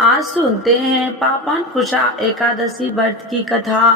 आज सुनते हैं पापन कुशा एकादशी व्रत की कथा।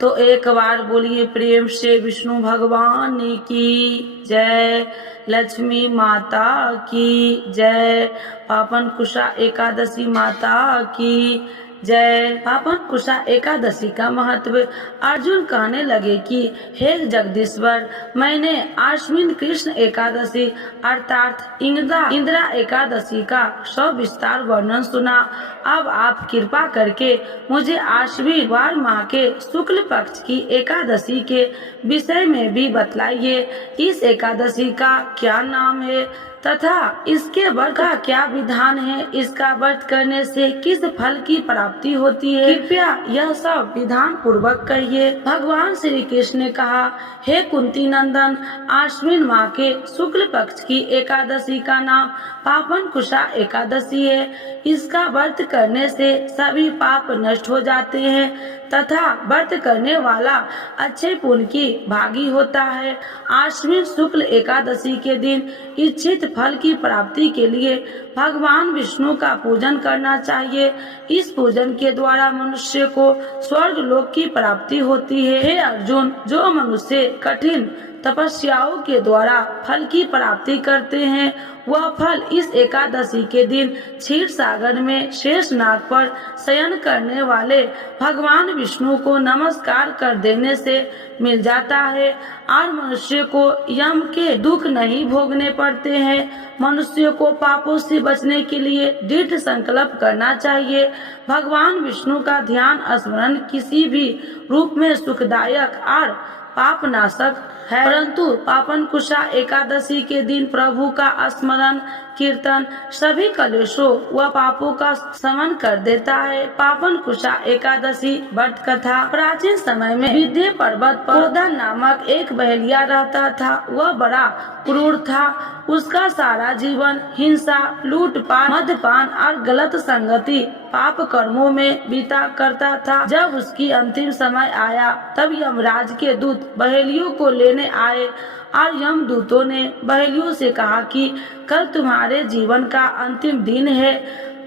तो एक बार बोलिए प्रेम से विष्णु भगवान की जय, लक्ष्मी माता की जय, पापन कुशा एकादशी माता की जय। पापन कुशा एकादशी का महत्व। अर्जुन कहने लगे कि हे जगदीश्वर, मैंने आश्विन कृष्ण एकादशी अर्थात इंदिरा एकादशी का सविस्तार वर्णन सुना। अब आप कृपा करके मुझे आश्विन वार माह के शुक्ल पक्ष की एकादशी के विषय में भी बतलाइए। इस एकादशी का क्या नाम है तथा इसके व्रत का क्या विधान है, इसका व्रत करने से किस फल की प्राप्ति होती है, कृपया यह सब विधान पूर्वक कहिए। भगवान श्री कृष्ण ने कहा, हे कुंती नंदन, आश्विन माह के शुक्ल पक्ष की एकादशी का नाम पापन कुशा एकादशी है। इसका व्रत करने से सभी पाप नष्ट हो जाते हैं तथा व्रत करने वाला अच्छे पुण्य की भागी होता है। आश्विन शुक्ल एकादशी के दिन इच्छित फल की प्राप्ति के लिए भगवान विष्णु का पूजन करना चाहिए। इस पूजन के द्वारा मनुष्य को स्वर्ग लोक की प्राप्ति होती है। हे अर्जुन, जो मनुष्य कठिन तपस्याओं के द्वारा फल की प्राप्ति करते हैं, वह फल इस एकादशी के दिन क्षीर सागर में शेष नाग पर शयन करने वाले भगवान विष्णु को नमस्कार कर देने से मिल जाता है और मनुष्य को यम के दुख नहीं भोगने पड़ते हैं। मनुष्य को पापों से बचने के लिए दृढ़ संकल्प करना चाहिए। भगवान विष्णु का ध्यान स्मरण किसी भी रूप में सुखदायक और पाप नाशक है, परंतु पापन कुशा एकादशी के दिन प्रभु का स्मरण कीर्तन सभी कलेशों व पापों का शमन कर देता है। पापन कुशा एकादशी व्रत कथा। प्राचीन समय में विंध्य पर्वत पर गोवर्धन नामक एक बहेलिया रहता था। वह बड़ा क्रूर था। उसका सारा जीवन हिंसा, लूटपाट, मद्यपान और गलत संगति पाप कर्मों में बीता करता था। जब उसकी अंतिम समय आया तब यमराज के दूत बहेलियों को लेने आए और यमदूतों ने बहेलियों से कहा कि कल तुम्हारे जीवन का अंतिम दिन है,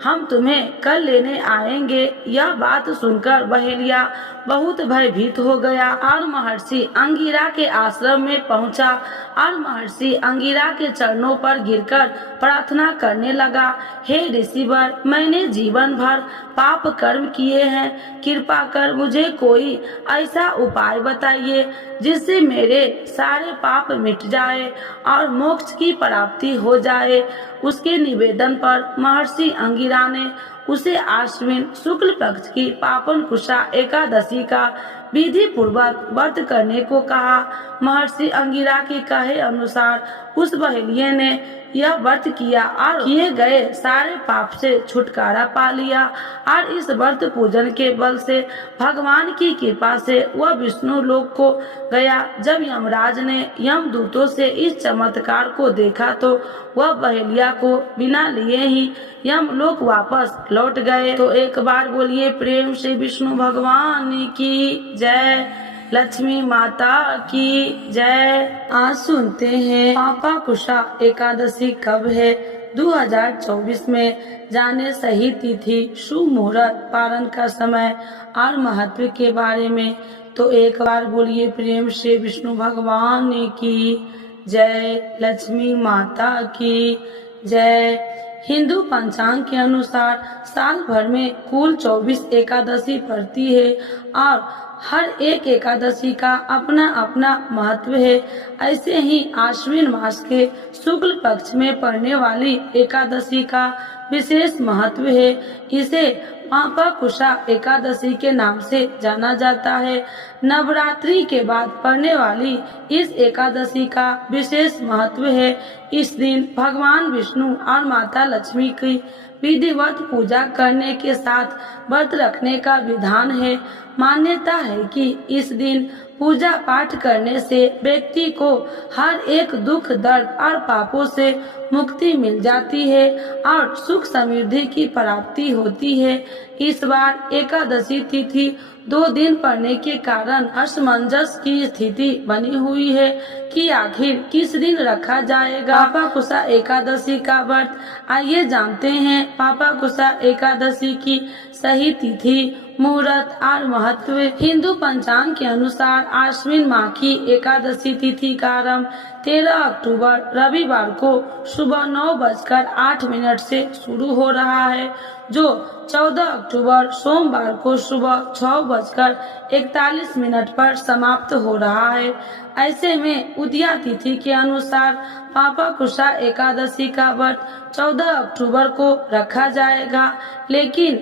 हम तुम्हें कल लेने आएंगे। यह बात सुनकर बहेलिया बहुत भयभीत हो गया और महर्षि अंगिरा के आश्रम में पहुंचा और महर्षि अंगिरा के चरणों पर गिरकर प्रार्थना करने लगा, हे ऋषिवर, मैंने जीवन भर पाप कर्म किए हैं, कृपा कर मुझे कोई ऐसा उपाय बताइए जिससे मेरे सारे पाप मिट जाए और मोक्ष की प्राप्ति हो जाए। उसके निवेदन पर महर्षि अंगिरा ने उसे आश्विन शुक्ल पक्ष की पापन कुशा एकादशी का विधि पूर्वक व्रत करने को कहा। महर्षि अंगिरा के कहे अनुसार उस बहेलिये ने यह व्रत किया और किए गए सारे पाप से छुटकारा पा लिया और इस व्रत पूजन के बल से भगवान की कृपा से वह विष्णु लोक को गया। जब यमराज ने यमदूतों से इस चमत्कार को देखा तो वह बहेलिया को बिना लिए ही यमलोक वापस लौट गए। तो एक बार बोलिए प्रेम से विष्णु भगवान की जय, लक्ष्मी माता की जय। आज सुनते हैं पापा कुशा एकादशी कब है। 2024 में जाने सही तिथि, शुभ मुहूर्त, पारण का समय और महत्व के बारे में। तो एक बार बोलिए प्रेम से विष्णु भगवान की जय, लक्ष्मी माता की जय। हिंदू पंचांग के अनुसार साल भर में कुल 24 एकादशी पड़ती है और हर एक एकादशी का अपना अपना महत्व है। ऐसे ही आश्विन मास के शुक्ल पक्ष में पड़ने वाली एकादशी का विशेष महत्व है। इसे पापा कुशा एकादशी के नाम से जाना जाता है। नवरात्रि के बाद पड़ने वाली इस एकादशी का विशेष महत्व है। इस दिन भगवान विष्णु और माता लक्ष्मी की विधिवत पूजा करने के साथ व्रत रखने का विधान है। मान्यता है कि इस दिन पूजा पाठ करने से व्यक्ति को हर एक दुख दर्द और पापों से मुक्ति मिल जाती है और सुख समृद्धि की प्राप्ति होती है। इस बार एकादशी तिथि 2 दिन पड़ने के कारण असमंजस की स्थिति बनी हुई है कि आखिर किस दिन रखा जाएगा पापाकुशा एकादशी का व्रत। आइए जानते हैं पापाकुशा एकादशी की सही तिथि, मुहूर्त और महत्व। हिंदू पंचांग के अनुसार आश्विन माह की एकादशी तिथि का आरंभ 13 अक्टूबर रविवार को सुबह 9:08 से शुरू हो रहा है, जो 14 अक्टूबर सोमवार को सुबह 6:41 पर समाप्त हो रहा है। ऐसे में उदया तिथि के अनुसार पापाकुशा एकादशी का व्रत 14 अक्टूबर को रखा जाएगा, लेकिन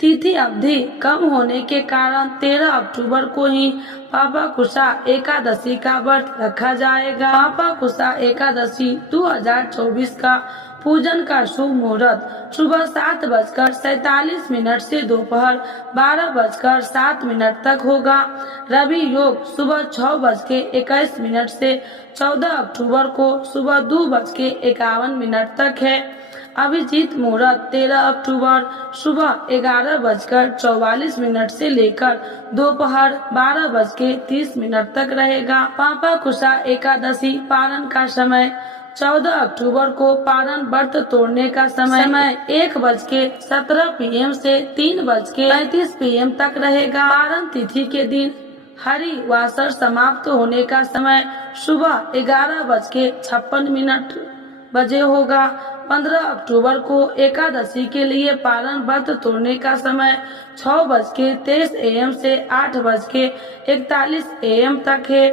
तिथि अवधि कम होने के कारण 13 अक्टूबर को ही पापाकुशा एकादशी का व्रत रखा जाएगा। पापाकुशा एकादशी 2024 का पूजन का शुभ मुहूर्त सुबह 7:47 से दोपहर 12:07 तक होगा। रवि योग सुबह 6:21 से 14 अक्टूबर को सुबह 2:51 तक है। अभिजीत मुहूर्त 13 अक्टूबर सुबह 11:44 से लेकर दोपहर 12:30 तक रहेगा। पापाकुशा एकादशी पारण का समय 14 अक्टूबर को पारण व्रत तोड़ने का समय 1:17 PM से 3:35 PM तक रहेगा। पारण तिथि के दिन हरिवासर समाप्त होने का समय सुबह 11:56 बजे होगा। 15 अक्टूबर को एकादशी के लिए पारण व्रत तोड़ने का समय 6:23 AM से 8:41 AM तक है।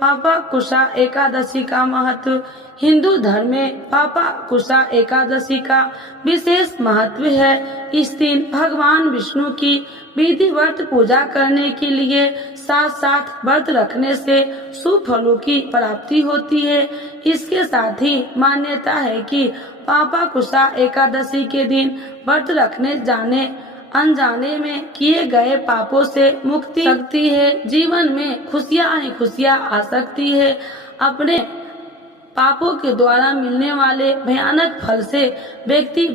पापाकुशा एकादशी का महत्व। हिंदू धर्म में पापाकुशा एकादशी का विशेष महत्व है। इस दिन भगवान विष्णु की विधिवत पूजा करने के लिए साथ साथ व्रत रखने से शुभ फलों की प्राप्ति होती है। इसके साथ ही मान्यता है कि पापाकुशा एकादशी के दिन व्रत रखने जाने अनजाने में किए गए पापों से मुक्ति सकती है। जीवन में खुशियाँ ही खुशियाँ आ सकती है। अपने पापों के द्वारा मिलने वाले भयानक फल से व्यक्ति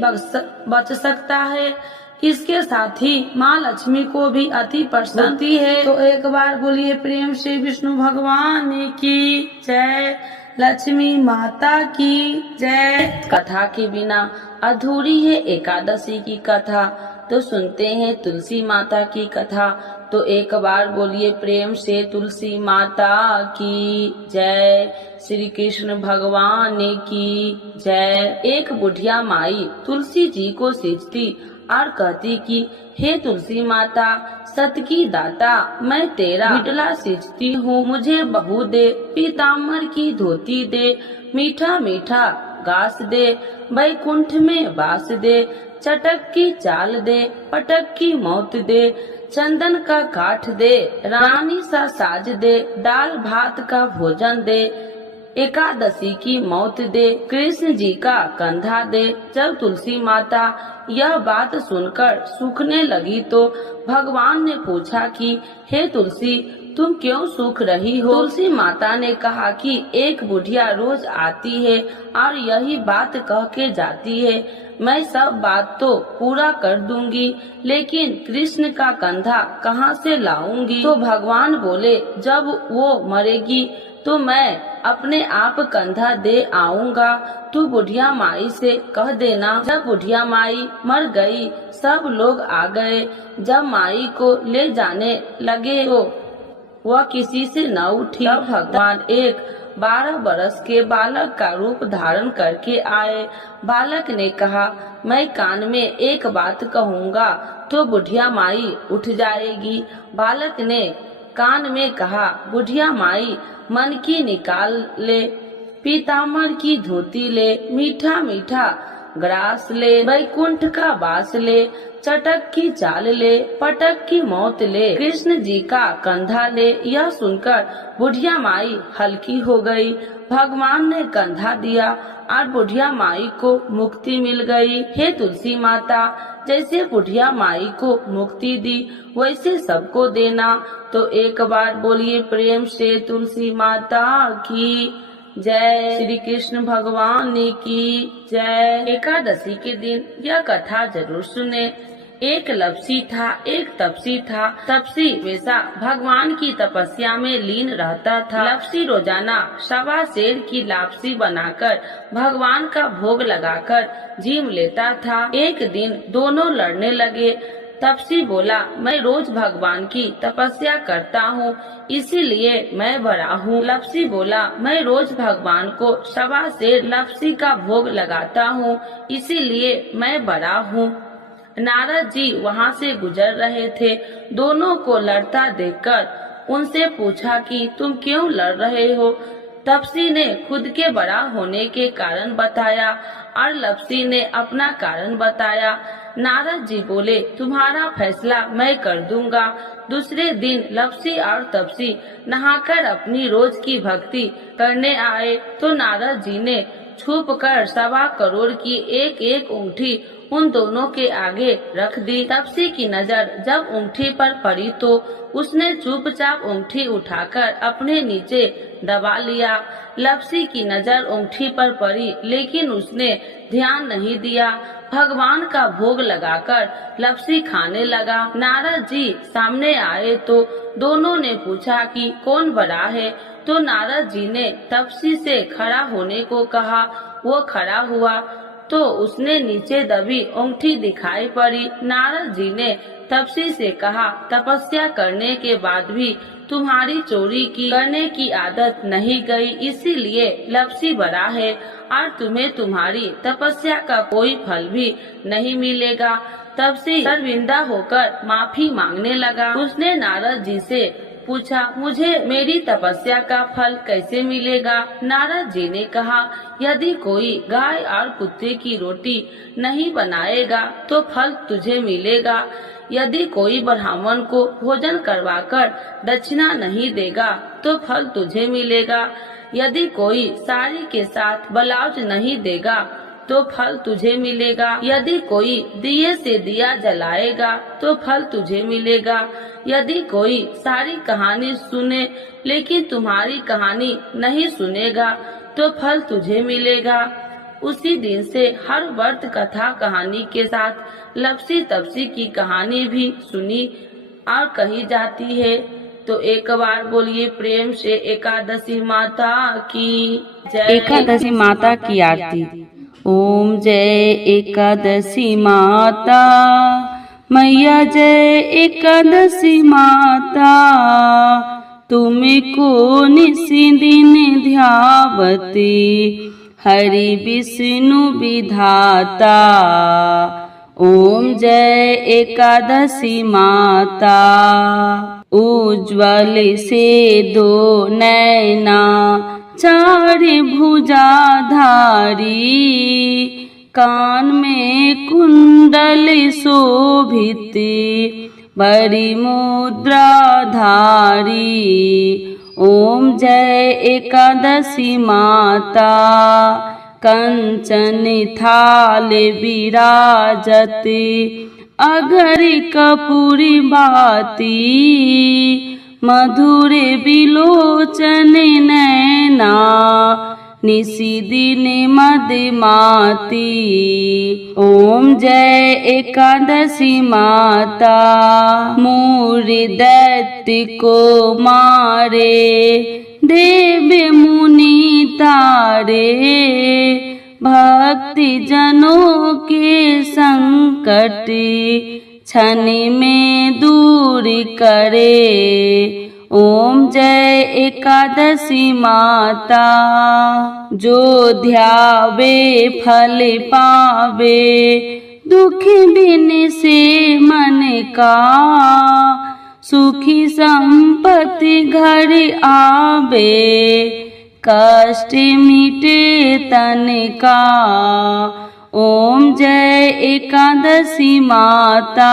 बच सकता है। इसके साथ ही माँ लक्ष्मी को भी अति प्रसन्न होती है। तो एक बार बोलिए प्रेम से विष्णु भगवान की जय, लक्ष्मी माता की जय। कथा के बिना अधूरी है एकादशी की कथा, तो सुनते हैं तुलसी माता की कथा। तो एक बार बोलिए प्रेम से तुलसी माता की जय, श्री कृष्ण भगवान की जय। एक बुढ़िया माई तुलसी जी को सिजती और कहती कि हे तुलसी माता, सत की दाता, मैं तेरा बिटला सिजती हूँ, मुझे बहू दे, पीताम्बर की धोती दे, मीठा मीठा घास दे, बैकुंठ में वास दे, चटक की चाल दे, पटक की मौत दे, चंदन का काठ दे, रानी सा साज दे, दाल भात का भोजन दे, एकादशी की मौत दे, कृष्ण जी का कंधा दे। जब तुलसी माता यह बात सुनकर सूखने लगी तो भगवान ने पूछा कि हे तुलसी, तुम क्यों सूख रही हो? तुलसी माता ने कहा कि एक बुढ़िया रोज आती है और यही बात कह के जाती है, मैं सब बात तो पूरा कर दूंगी, लेकिन कृष्ण का कंधा कहाँ से लाऊंगी? तो भगवान बोले, जब वो मरेगी तो मैं अपने आप कंधा दे आऊंगा, तू बुढ़िया माई से कह देना। जब बुढ़िया माई मर गई, सब लोग आ गए। जब माई को ले जाने लगे तो वह किसी से न उठी। तब भगवान एक 12 बरस के बालक का रूप धारण करके आए। बालक ने कहा, मैं कान में एक बात कहूँगा तो बुढ़िया माई उठ जाएगी। बालक ने कान में कहा, बुढ़िया माई मन की निकाल ले, पीताम्बर की धोती ले, मीठा मीठा ग्रास ले, वैकुंठ का वास ले, चटक की चाल ले, पटक की मौत ले, कृष्ण जी का कंधा ले। यह सुनकर बुढ़िया माई हल्की हो गई। भगवान ने कंधा दिया और बुढ़िया माई को मुक्ति मिल गई। हे तुलसी माता, जैसे बुढ़िया माई को मुक्ति दी वैसे सबको देना। तो एक बार बोलिए प्रेम से तुलसी माता की जय। श्री कृष्ण भगवान की जय। एकादशी के दिन यह कथा जरूर सुने। एक लपसी था, एक तपसी था। तपसी वैसा भगवान की तपस्या में लीन रहता था। लपसी रोजाना 1.25 सेर की लापसी बनाकर भगवान का भोग लगाकर जीम लेता था। एक दिन दोनों लड़ने लगे। तपसी बोला, मैं रोज भगवान की तपस्या करता हूँ, इसीलिए मैं बड़ा हूँ। लपसी बोला, मैं रोज भगवान को 1.25 सेर लपसी का भोग लगाता हूँ, इसीलिए मैं बड़ा हूँ। नारद जी वहाँ से गुजर रहे थे। दोनों को लड़ता देखकर उनसे पूछा कि तुम क्यों लड़ रहे हो। तपसी ने खुद के बड़ा होने के कारण बताया और लपसी ने अपना कारण बताया। नारद जी बोले, तुम्हारा फैसला मैं कर दूंगा। दूसरे दिन लपसी और तपसी नहाकर अपनी रोज की भक्ति करने आए तो नारद जी ने छुप कर 1.25 करोड़ की एक एक अंगूठी उन दोनों के आगे रख दी। तपसी की नजर जब अंगूठी पर पड़ी तो उसने चुपचाप अंगूठी उठाकर अपने नीचे दबा लिया। लपसी की नजर अंगूठी पर पड़ी लेकिन उसने ध्यान नहीं दिया। भगवान का भोग लगाकर लपसी खाने लगा। नारद जी सामने आए तो दोनों ने पूछा कि कौन बड़ा है। तो नारद जी ने तपसी से खड़ा होने को कहा। वो खड़ा हुआ तो उसने नीचे दबी अंगूठी दिखाई पड़ी। नारद जी ने तपसी से कहा, तपस्या करने के बाद भी तुम्हारी चोरी करने की आदत नहीं गई, इसीलिए लपसी बड़ा है और तुम्हें तुम्हारी तपस्या का कोई फल भी नहीं मिलेगा। तपसी शर्मिंदा होकर माफी मांगने लगा। उसने नारद जी से पूछा, मुझे मेरी तपस्या का फल कैसे मिलेगा। नारद जी ने कहा, यदि कोई गाय और कुत्ते की रोटी नहीं बनाएगा तो फल तुझे मिलेगा। यदि कोई ब्राह्मण को भोजन करवाकर दक्षिणा नहीं देगा तो फल तुझे मिलेगा। यदि कोई साड़ी के साथ ब्लाउज नहीं देगा तो फल तुझे मिलेगा। यदि कोई दिए से दिया जलाएगा तो फल तुझे मिलेगा। यदि कोई सारी कहानी सुने लेकिन तुम्हारी कहानी नहीं सुनेगा तो फल तुझे मिलेगा। उसी दिन से हर व्रत कथा कहानी के साथ लपसी तपसी की कहानी भी सुनी और कही जाती है। तो एक बार बोलिए प्रेम से एकादशी माता की जय। एकादशी माता की आरती। ओम जय एकादशी माता मैया, जय एकादशी माता। तुमको निसी दिन ध्यावती हरि विष्णु विधाता। ओम जय एकादशी माता। उज्ज्वल से दो नैना 4 भुजाधारी, कान में कुंडल शोभित बड़ी मुद्राधारी। ओम जय एकादशी माता। कंचन थाल विराजत अगर कपूरी बाती, मधुर बिलोचन नैना निसी दिन मदमाती। ओम जय एकादशी माता। मूर दैत्य को मारे देव मुनि तारे, भक्ति जनों के संकट क्षण में दूर करे। ओम जय एकादशी माता। जो ध्यावे फल पावे, दुख बिन से मन का, सुखी संपत्ति घर आवे, कष्ट मिटे तन का। ओम जय एकादशी माता।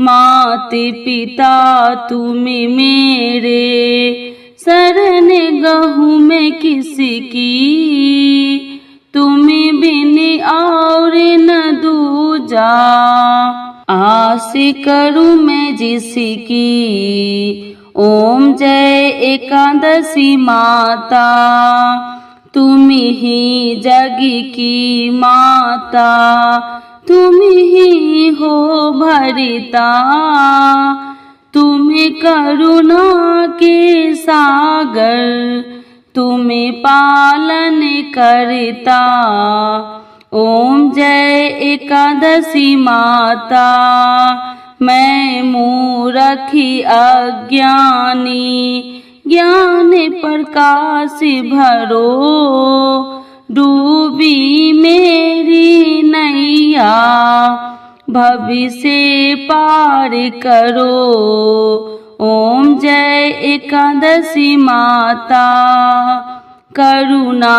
माते पिता तुम्हें मेरे, शरण गहूँ मैं किसकी, तुम्हें बिन और न दूजा, आस करूँ मैं जिसकी। ओम जय एकादशी माता, तुम ही जग की माता, तुम ही हो भरिता, तुम्हें करुणा के सागर, तुम्हें पालन करता। ओम जय एकादशी माता, मैं मूरखी अज्ञानी, ज्ञान प्रकाश भरो, डूबी मेरी नैया, भविष्य पार करो। ओम जय एकादशी माता, करुणा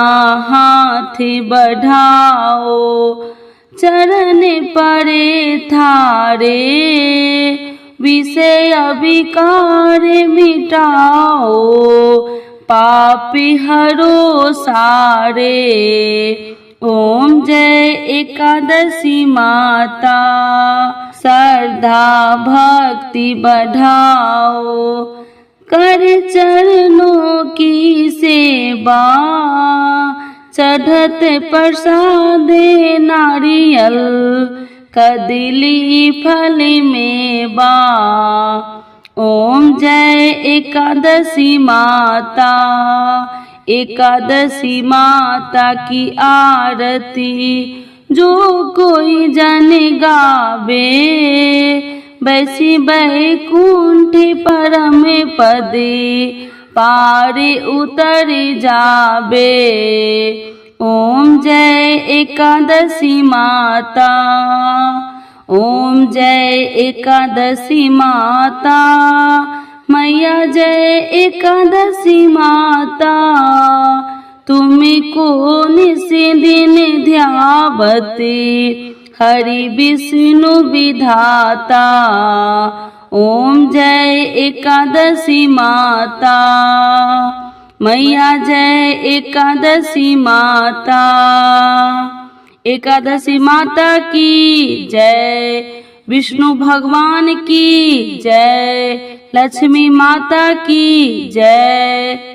हाथ बढ़ाओ, चरण परे थारे, विषय विकार मिटाओ, पाप हरो सारे। ओम जय एकादशी माता, श्रद्धा भक्ति बढ़ाओ, कर चरणों की सेवा, चढ़त प्रसाद नारियल, कदली फल मेवा। ओम जय एकादशी माता, एकादशी माता की आरती जो कोई जन गावे, बैसी बैकुंठ परम पदे, पार उतर जाबे। ओम जय एकादशी माता, ओम जय एकादशी माता, मैया जय एकादशी माता, तुमको निस दिन ध्यावते, हरि विष्णु विधाता। ओम जय एकादशी माता, मैया जय एकादशी माता। एकादशी माता की जय, विष्णु भगवान की जय, लक्ष्मी माता की जय।